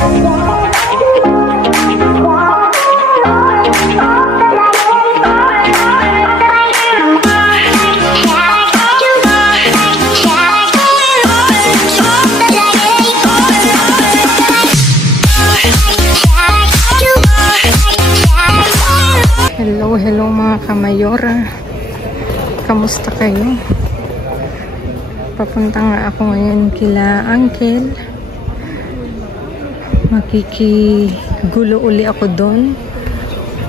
Hello mga kamayora, kamusta kayo? Papunta nga ako ngayon kila Uncle. Makikigulo uli ako doon.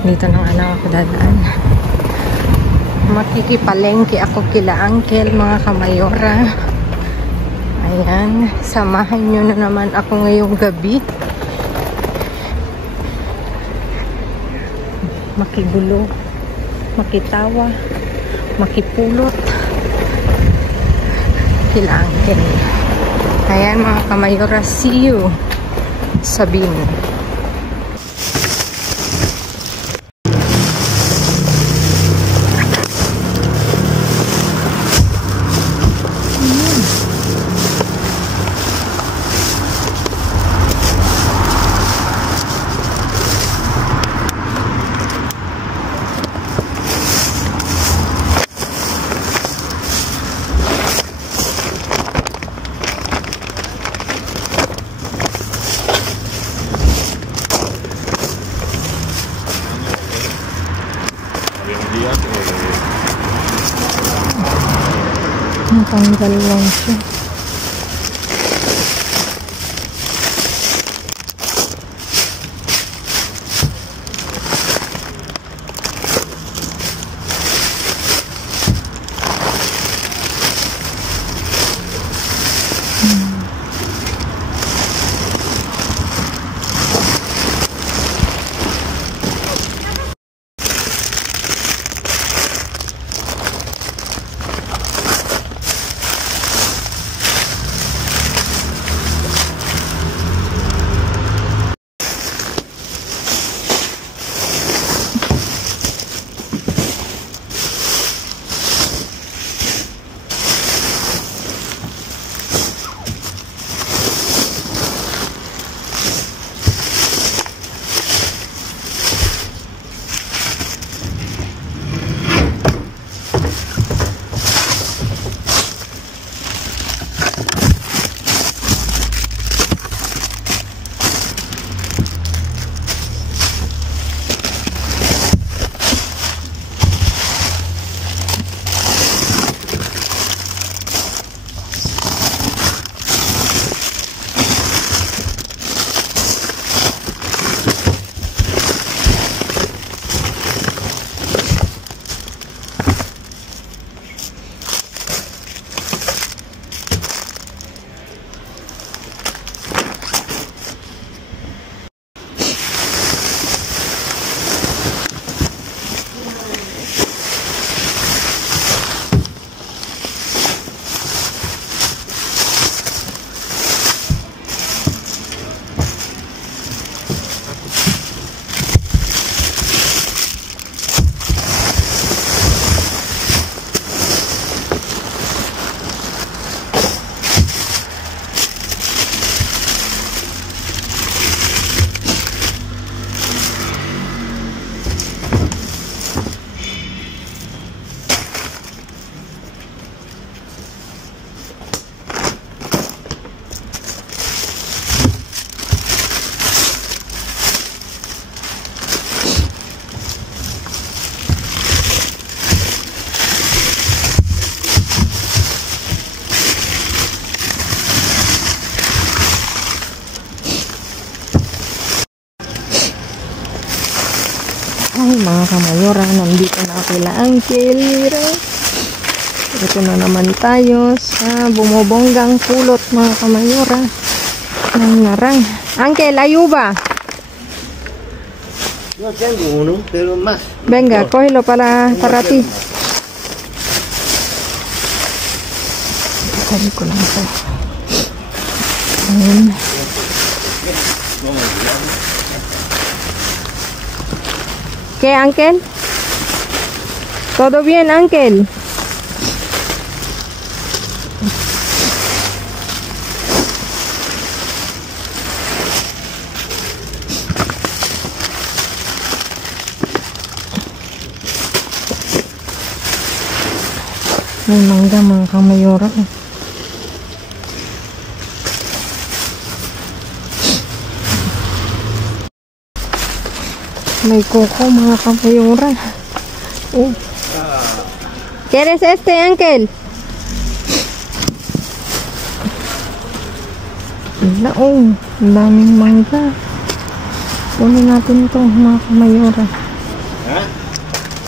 Dito nang anak ako dadaan. Makikipalengke ako kila Uncle mga kamayora. Ayan, samahan nyo na naman ako ngayong gabi. Makigulo, makitawa, makipulot kila Uncle. Ayan mga kamayora, see you sa Bini. Natanggal lang siya. Ay mga kamayora, nandito na ako kila Uncle. Ito na naman tayo sa bumubonggang pulot mga kamayora ng narang. Uncle, ayuba. No tengo uno, pero más. Venga, cógelo para ti. Sabi ko lang ito. Ayan. ¿Qué, Uncle? ¿Todo bien, Uncle? May mangga mga kamayora. May coco mga kamayora. Oh. ¿Quieres este, Uncle? Wala, oh. Ang daming mangga. Kunin natin ito mga kamayora.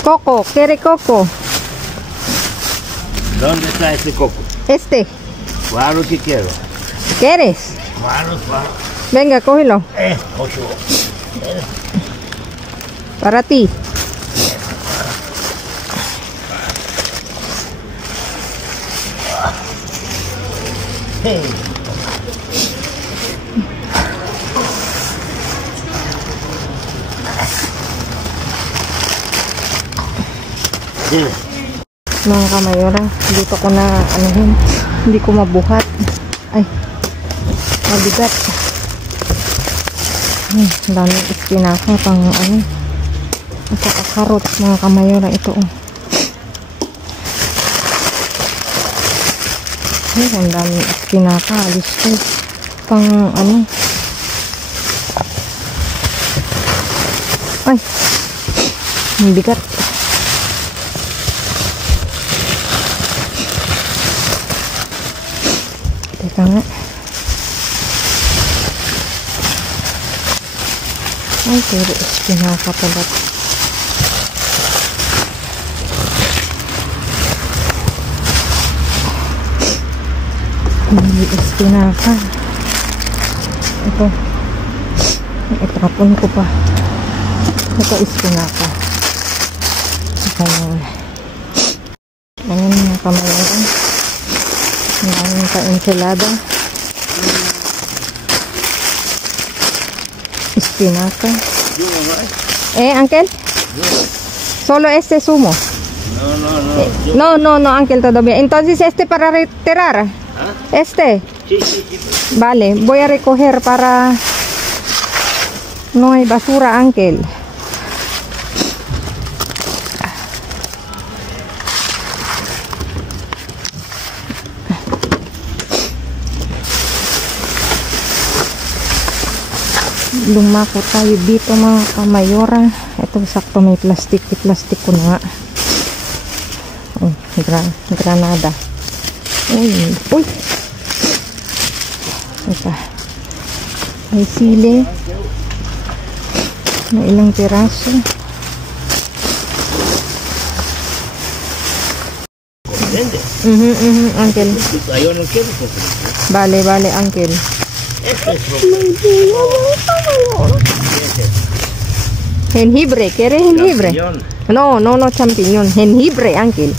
Coco, ¿quiere coco? ¿Dónde está ese coco? Este. Claro que quiero. ¿Quieres? Claro, claro. Venga, cógelo. Ocho. Para ti. Hey. Mga kamayora, dito ko na anuhin. Hindi ko mabuhat. Ay, mabigat. Ang daming espinaka pang ano. At saka karot mga kamayora. Ito oh. Ay, ang daming espinaka. Alis ko. Pang ano. Ay, ang bigat. Teka nga. Ay, pero espinaka pala. Hindi espinaka. Ito. Itrapon ko pa. Ito espinaka. Ayan mga kamayara. Ang daming ka-enchilada. Espinaca. Uncle? Solo este zumo. No, uncle, todavía. Entonces este para retirar. Este. Sí. Vale, voy a recoger para... No hay basura, uncle. Lumako tayo dito mga kamayora. Ito sakto may plastic ko na nga. Oh, granada. Uy. Ito. May sili. May ilang piraso. Uncle. Yo no quiero coco. Vale, uncle. Jengibre, ¿quieres jengibre? No, champiñón, jengibre, uncle.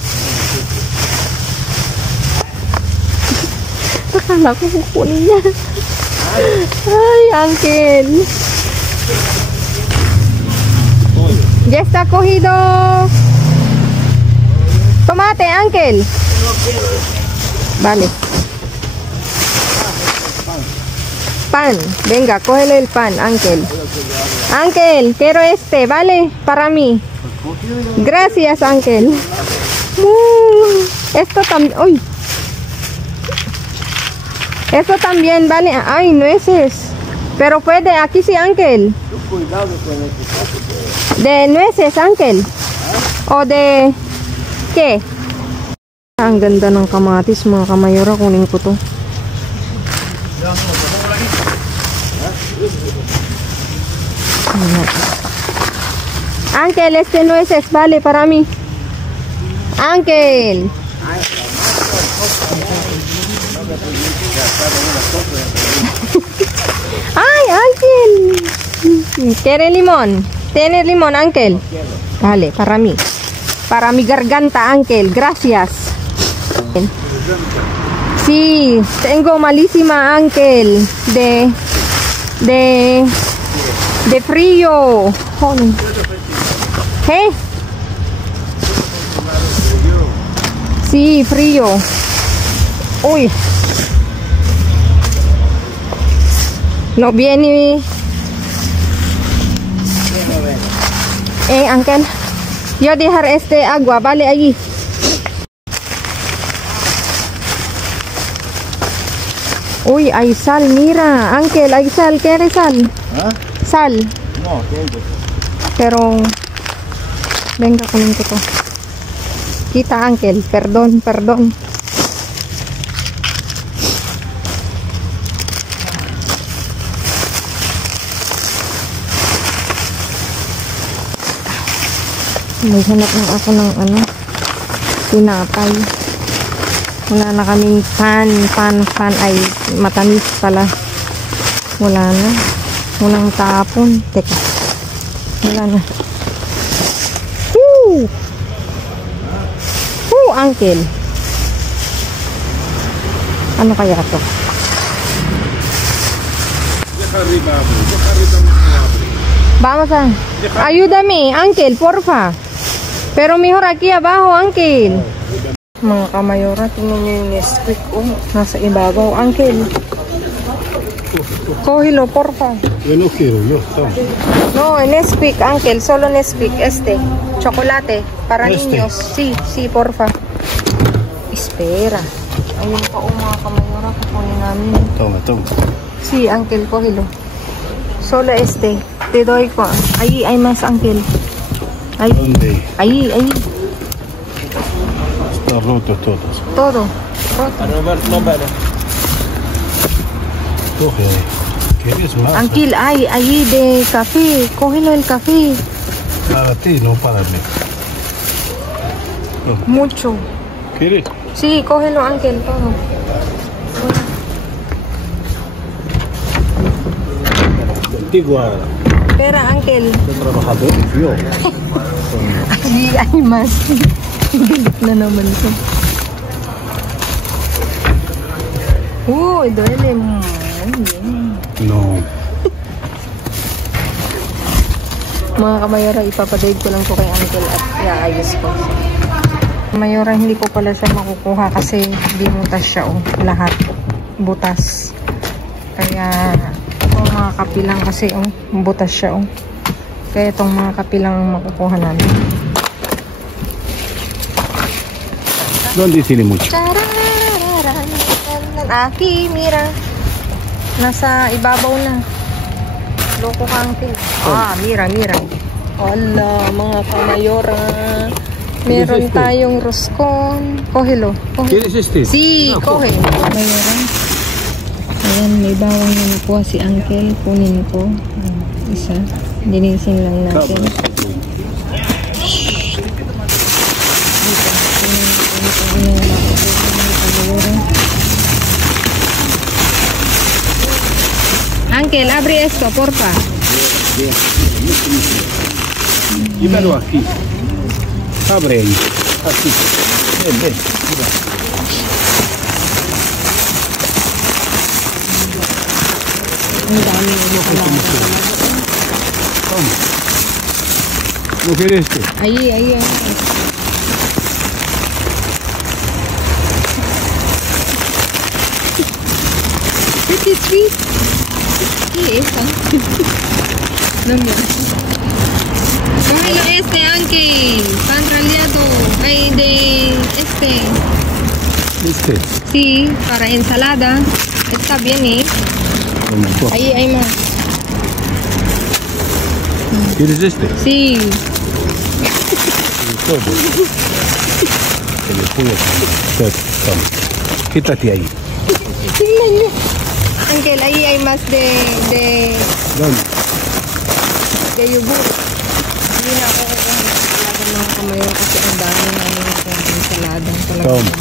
Akala ko kukunin niya. Ay, uncle. Ya está cogido. Tomate, uncle. Vale. Pan, venga, cógele el pan, uncle. Uncle, quiero este, ¿vale? Para mí. Gracias, uncle. Esto también, uy. Esto también, ¿vale? Ay, nueces. Pero puede, aquí sí, uncle. De nueces, uncle. O de, ¿qué? Ang ganda ng kamatis, mga kamayora. Kunin ko to. Uncle, este nueces, vale, para mí. Uncle. Ay, uncle. ¿Quiere limón? ¿Tiene limón, uncle? Vale, para mí. Para mi garganta, uncle. Gracias. Sí, tengo malísima, uncle. De frío. ¿Eh? Sí, frío. Uy. No viene. Uncle. Yo dejar este agua, vale, allí. Uy, hay sal, mira. Uncle, hay sal. ¿Quieres sal? ¿Ah? Sal. No, tengo. Pero, venga, kunin ko to. Kita, Uncle. Perdón, perdón. Maghanap na ako ng ano, tinapay. Wala na kaming pan ay matamis pala. Wala na. Walang tapon. Teka. Wala na. Woo! Woo, Uncle. Ano kaya to? Vamos a... Ayúdame, Uncle, porfa. Pero mejor aquí abajo, Uncle. Mga kamayora, tingnan nyo yung Nesquik. Oh, nasa ibabaw, Uncle. Cógelo, porfa. Yo no quiero, yo. No, Nesquik, Uncle. Solo Nesquik. Chocolate. Para niños. Sí, sí, porfa. Espera. Ayun pa, oh, mga kamayora. Kukunin namin. Toma, toma. Sí, Uncle, cógelo. Solo Te doy ko. Ahí hay más, Uncle. Ahí. ¿Dónde? Ahí. Está roto todos. Todo. Roto. Coge. ¿Quieres más? Uncle, ahí de café. Cógelo el café. Para ti, no para mí. Mucho. ¿Quieres? Sí, cógelo, Uncle, todo. Contigo ahora. Espera, Uncle. Trabajador, yo. Ahí hay más. Galit na naman ito. Uy, duele mo. No. Mga kamayora, ipapadate ko lang po kay Uncle at iaayos ko. Kamayora, hindi ko pala siya makukuha kasi binutas siya, oh. Lahat. Butas. Kaya, itong mga kapilang kasi, oh. Butas siya, oh. Kaya itong mga kapilang makukuha namin. ¿Dónde tiene mucho? Aki, mira. Nasa ibabaw na. Loko ka, Uncle. Mira. Ala, mga kamayora. Meron tayong roscon. Cógelo. ¿Quieres este? Sí, No, coge. Kamayora. Ayan, may bawang na nakuha si Uncle. Kunin ko. Isa. Dinisin lang natin. Uncle, abre esto, porfa. Dímelo aquí. Abre ahí. Aquí. Ven. Ang dami na Toma. ¿No quieres este? Ahí. Pretty sweet. ¿Qué es, Uncle? No me cógelo Uncle. Pan rallado. Ay, de Este. Sí, para ensalada. Está bien, Toma, coge. Ahí hay más. ¿Quieres este? Sí. Todo. Que le pongo todo. Toma. Quítate ahí. Uncle, ahí hay más de ¿Dónde? yogur. Hindi na ako kukuha ng ensalada mga kamayo kasi ang dami namin ng ensalada. Toma.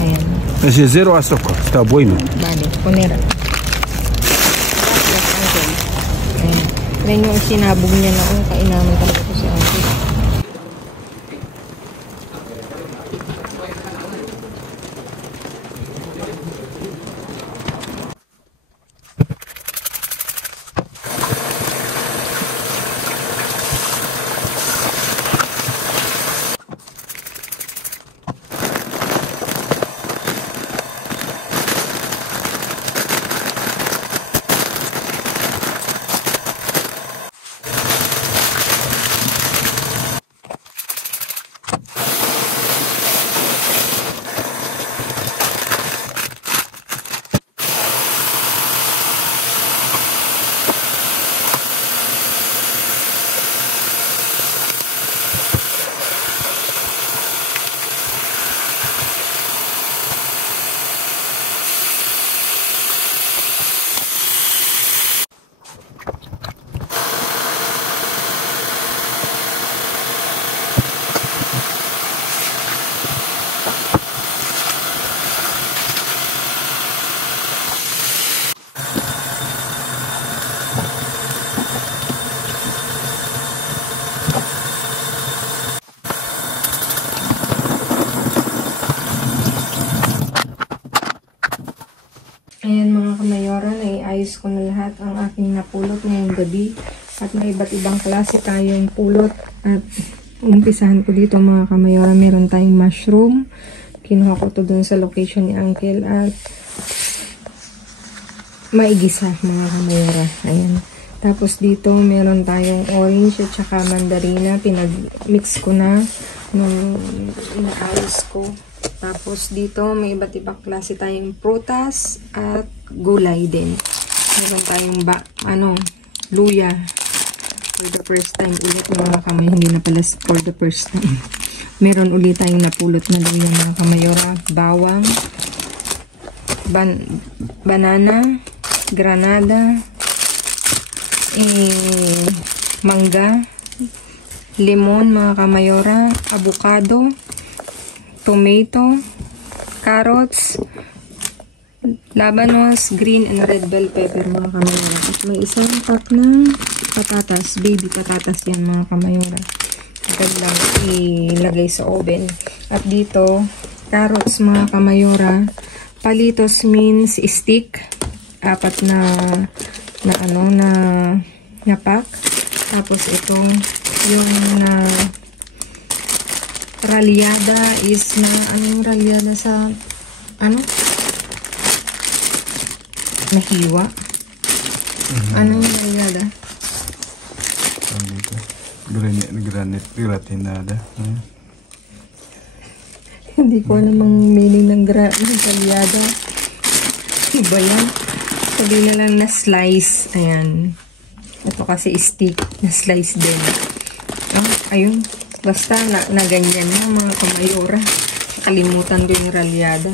Ayan. Ese es cero azúcar. Está bueno. Vale, poner. Gracias, Uncle. Ayan. Yan yung sinabog niya na kainaman talaga ko si Uncle. ko na lahat ang aking napulot ngayong gabi. At may iba't ibang klase tayong pulot. At umpisahan ko dito mga kamayora. Meron tayong mushroom. Kinuha ko to dun sa location ni Uncle. At maigisa mga kamayora. Ayan. Tapos dito meron tayong orange at saka mandarina. Pinag-mix ko na nung inaayos ko. Tapos dito may iba't ibang klase tayong prutas at gulay din. Meron tayong luya. For the first time ulit mga kamay. Hindi na pala for the first time. Meron ulit tayong napulot na luya mga kamayora. Bawang. Banana. Granada. Mangga. Lemon mga kamayora. Avocado. Tomato. Carrots. Labanos, green and red bell pepper mga kamayora. At may isang pack ng patatas. Baby patatas yan mga kamayora. Agad lang ilagay sa oven. At dito, carrots mga kamayora. Palitos means stick. 4 na pack. Tapos ito, yung ralyada is anong ralyada sa nahiwa. Anong ralyada? Gratinada. Hindi ko alam ang meaning ng ralyada. Iba yan. Sabi na lang na slice. Ayan. Ito kasi stick. Na slice din. Ayun. Basta na ganyan na mga kamayora. Kalimutan ko yung ralyada.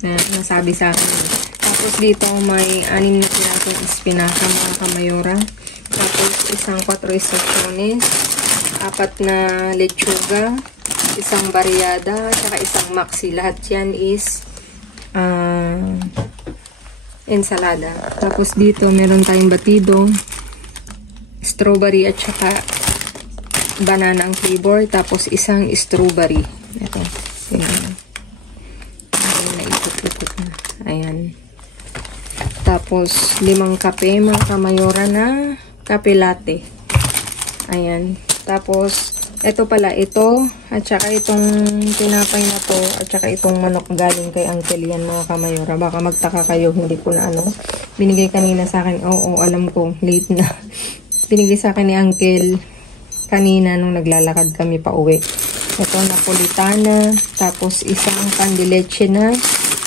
Nasabi sa akin. Tapos dito may 6 na pinatong espinaka mga kamayora. Tapos isang 4 estaciones. 4 na lechuga. Isang variada. Saka isang maxi. Lahat yan is ensalada. Tapos dito meron tayong batido. Strawberry at saka banana ang flavor. Tapos isang strawberry. Ito. Naikot-ikot na. Ayan. Tapos 5 kape mga kamayora na kape latte. Ayan. Tapos ito pala ito. At saka itong tinapay na to. At saka itong manok galing kay Uncle yan mga kamayora. Baka magtaka kayo. Hindi ko na binigay kanina sa akin. Oo, alam ko. Late na. Binigay sa akin ni Uncle kanina nung naglalakad kami pa uwi. Ito, napolitana. Tapos, isang candileche na.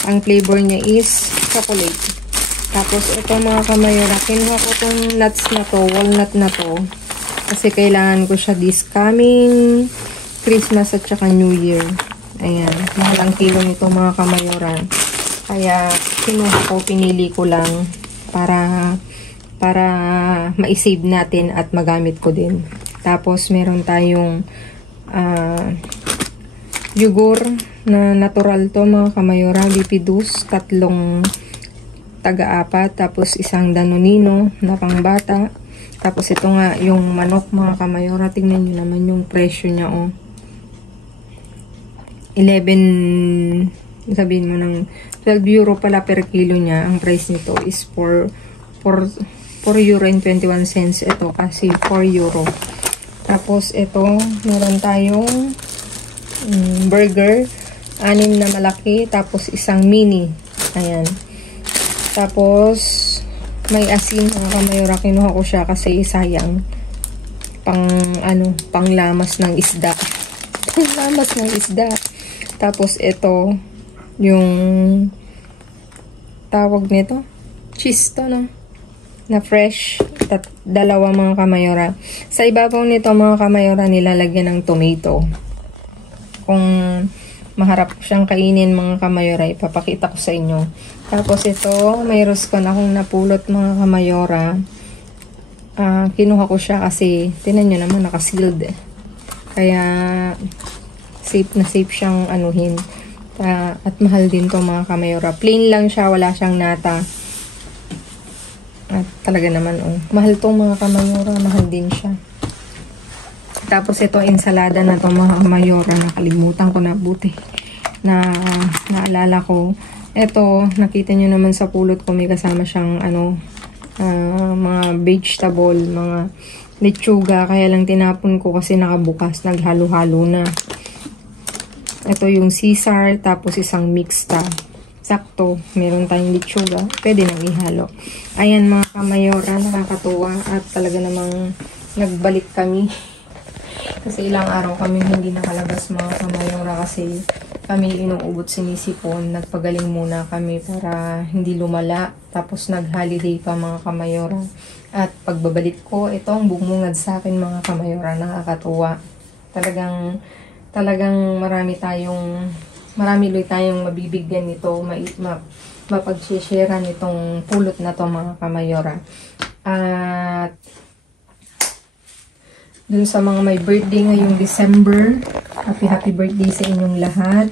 Ang flavor niya is chocolate. Tapos, ito mga kamayora. Kinuha ko itong nuts na to. Walnut na to. Kasi kailangan ko siya this coming Christmas at saka New Year. Ayan. Mahal ang kilo nito mga kamayora. Kaya, kinuha ko. Pinili ko lang para ma-save natin at magamit ko din. Tapos, meron tayong yugur na natural to mga kamayora. Bipidus, 3 taga-4. Tapos, isang danonino na pangbata. Tapos, ito nga yung manok mga kamayora. Tingnan nyo naman yung presyo niya. 11, sabihin mo ng 12 euro pala per kilo niya. Ang price nito is 4 euro and 21 cents. Ito kasi 4 euro. Tapos, ito, meron tayong burger. 6 na malaki. Tapos, isang mini. Ayan. Tapos, may asin mga kamayora. Kinuha ko siya kasi sayang. Panglamas ng isda. Panglamas ng isda. Tapos, ito, yung tawag nito. Cheese to, no? Na fresh. 2 mga kamayora. Sa ibabaw nito mga kamayora nilalagyan ng tomato. Kung maharap siyang kainin mga kamayora, ipapakita ko sa inyo. Tapos ito, may roscon akong napulot mga kamayora. Kinuha ko siya kasi tinan nyo naman nakasealed eh. Kaya safe na safe siyang anuhin. At mahal din to mga kamayora. Plain lang siya, wala siyang nata. At talaga naman, mahal tong mga kamayora, mahal din siya. Tapos ito, ensalada na to mga kamayora, nakalimutan ko na buti. Naalala ko. Ito, nakita nyo naman sa pulot ko, may kasama siyang mga vegetable, mga lechuga. Kaya lang tinapon ko kasi nakabukas, naghalo-halo na. Ito yung Caesar, tapos isang mixta. Sakto, meron tayong lechuga. Pwede nang ihalo. Ayan mga kamayora, nakakatuwa at talaga namang nagbalik kami. Kasi ilang araw kami hindi nakalabas mga kamayora kasi kami inuubot sinisipon. Nagpagaling muna kami para hindi lumala. Tapos nag-holiday pa mga kamayora. At pagbabalik ko, ito ang bumungad sa akin mga kamayora. Nakakatuwa. Talagang marami ulit tayong mabibigyan nito. Mapag-share nitong pulot na to mga kamayora. At dun sa mga may birthday ngayong December, happy birthday sa inyong lahat.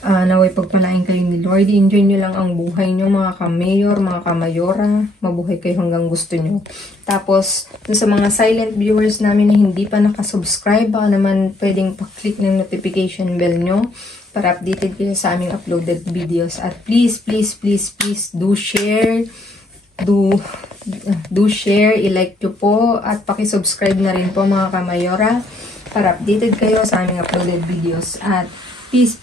Naway pagpalain kayo ni Lord. Enjoy nyo lang ang buhay nyo mga kamayor, mga kamayora. Mabuhay kayo hanggang gusto nyo. Tapos, dun sa mga silent viewers namin na hindi pa nakasubscribe, baka naman pwedeng pa-click ng notification bell nyo para updated kayo sa aming uploaded videos. At please do share. Do share, i-like nyo po at paki-subscribe na rin po mga kamayora para updated kayo sa aming uploaded videos. At please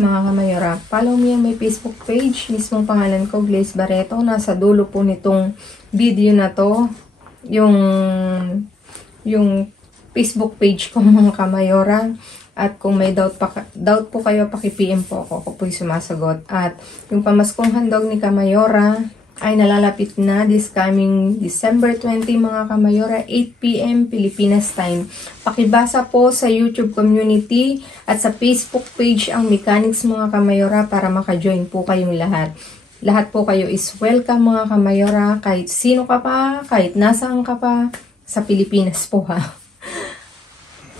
mga kamayora, follow me on my Facebook page. Mismong pangalan ko, Glaze Barreto. Nasa dulo po nitong video na to yung Facebook page ko mga kamayora. At kung may doubt po kayo, paki-PM po ako. Ako po'y sumasagot. At yung pamaskong handog ni Kamayora ay nalalapit na this coming December 20 mga kamayora, 8 PM Pilipinas time. Pakibasa po sa YouTube community at sa Facebook page ang Mechanics mga kamayora para maka-join po kayong lahat. Lahat po kayo is welcome mga kamayora, kahit sino ka pa, kahit nasaan ka pa, sa Pilipinas po ha.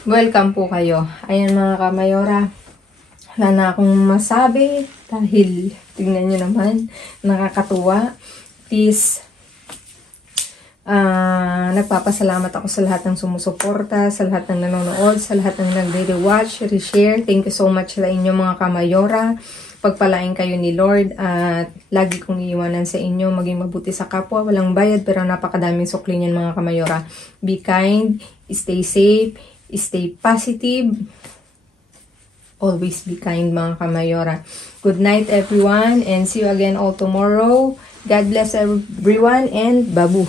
Welcome po kayo. Ayan mga kamayora, wala na akong masabi dahil tingnan nyo naman, nakakatuwa. Please, nagpapasalamat ako sa lahat ng sumusuporta, sa lahat ng nanonood, sa lahat ng nagre-watch, reshare. Thank you so much sa inyo mga kamayora. Pagpalain kayo ni Lord at lagi kong iiwanan sa inyo. Maging mabuti sa kapwa, walang bayad pero napakadaming sukli niyan mga kamayora. Be kind, stay safe, stay positive. Always be kind mga kamayora. Good night everyone and see you again all tomorrow. God bless everyone and babu.